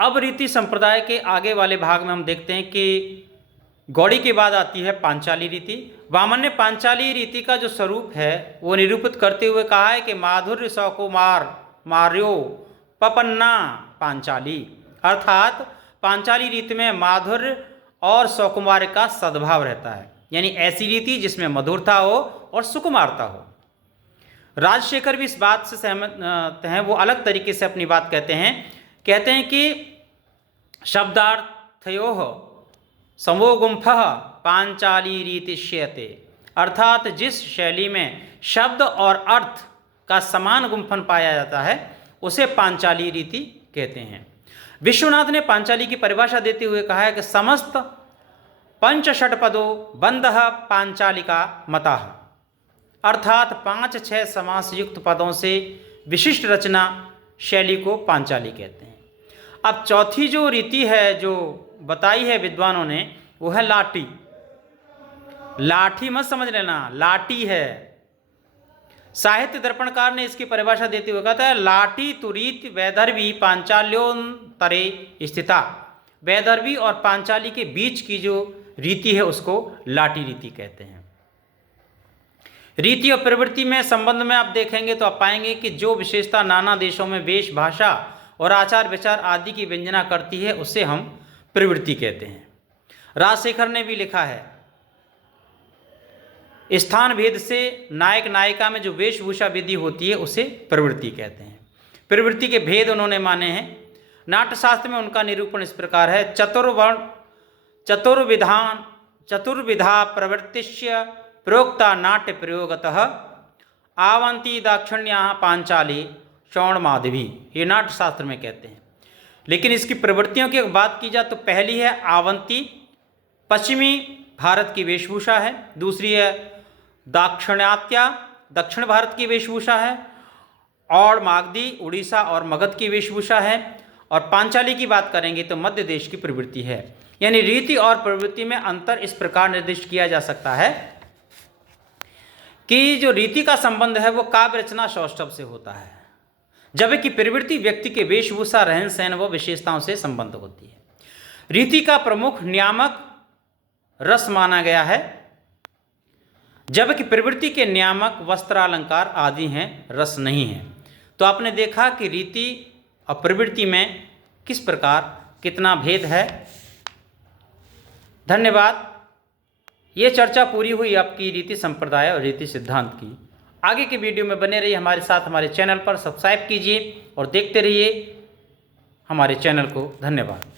अब रीति संप्रदाय के आगे वाले भाग में हम देखते हैं कि गौड़ी के बाद आती है पांचाली रीति। वामन ने पांचाली रीति का जो स्वरूप है वो निरूपित करते हुए कहा है कि माधुर्य सकुमार मार्यो पपन्ना पांचाली, अर्थात पांचाली रीति में माधुर्य और सकुमार का सद्भाव रहता है, यानी ऐसी रीति जिसमें मधुरता हो और सुकुमारता हो। राजशेखर भी इस बात से सहमत हैं, वो अलग तरीके से अपनी बात कहते हैं कि शब्दार्थयोः समोगुम्फः पांचाली रीतिष्यते, अर्थात जिस शैली में शब्द और अर्थ का समान गुम्फन पाया जाता है उसे पांचाली रीति कहते हैं। विश्वनाथ ने पांचाली की परिभाषा देते हुए कहा है कि समस्त पंचषटपदो बंधः पांचालिका मतः, अर्थात 5-6 समास युक्त पदों से विशिष्ट रचना शैली को पांचाली कहते हैं। अब चौथी जो रीति है जो बताई है विद्वानों ने वो है लाटी। लाठी मत समझ लेना, लाटी है। साहित्य दर्पणकार ने इसकी परिभाषा देते हुए कहा था लाठी तुरीत वैदर्भी पांचाल्योंतरे स्थिता, वैदर्भी और पांचाली के बीच की जो रीति है उसको लाटी रीति कहते हैं। रीति और प्रवृत्ति में संबंध में आप देखेंगे तो आप पाएंगे कि जो विशेषता नाना देशों में वेश भाषा और आचार विचार आदि की व्यंजना करती है उसे हम प्रवृत्ति कहते हैं। राजशेखर ने भी लिखा है स्थान भेद से नायक नायिका में जो वेशभूषा विधि होती है उसे प्रवृत्ति कहते हैं। प्रवृत्ति के भेद उन्होंने माने हैं। नाट्यशास्त्र में उनका निरूपण इस प्रकार है चतुर्विधा प्रवृत्तिश्य प्रोक्ता नाट्य प्रयोगतः आवंती दाक्षिण्या पांचाली श्रवण माधवी, ये नाट्यशास्त्र में कहते हैं। लेकिन इसकी प्रवृत्तियों की बात की जाए तो पहली है आवंती, पश्चिमी भारत की वेशभूषा है। दूसरी है दाक्षिणात्या, दक्षिण भारत की वेशभूषा है। और मागधी उड़ीसा और मगध की वेशभूषा है। और पांचाली की बात करेंगे तो मध्य देश की प्रवृत्ति है। यानी रीति और प्रवृत्ति में अंतर इस प्रकार निर्दिष्ट किया जा सकता है कि जो रीति का संबंध है वो काव्य रचना सौष्ठव से होता है, जबकि प्रवृत्ति व्यक्ति के वेशभूषा रहन सहन व विशेषताओं से संबंध होती है। रीति का प्रमुख नियामक रस माना गया है, जबकि प्रवृत्ति के नियामक वस्त्रालंकार आदि हैं, रस नहीं है। तो आपने देखा कि रीति और प्रवृत्ति में किस प्रकार कितना भेद है। धन्यवाद। ये चर्चा पूरी हुई आपकी रीति संप्रदाय और रीति सिद्धांत की। आगे के वीडियो में बने रहिए हमारे साथ, हमारे चैनल पर सब्सक्राइब कीजिए और देखते रहिए हमारे चैनल को। धन्यवाद।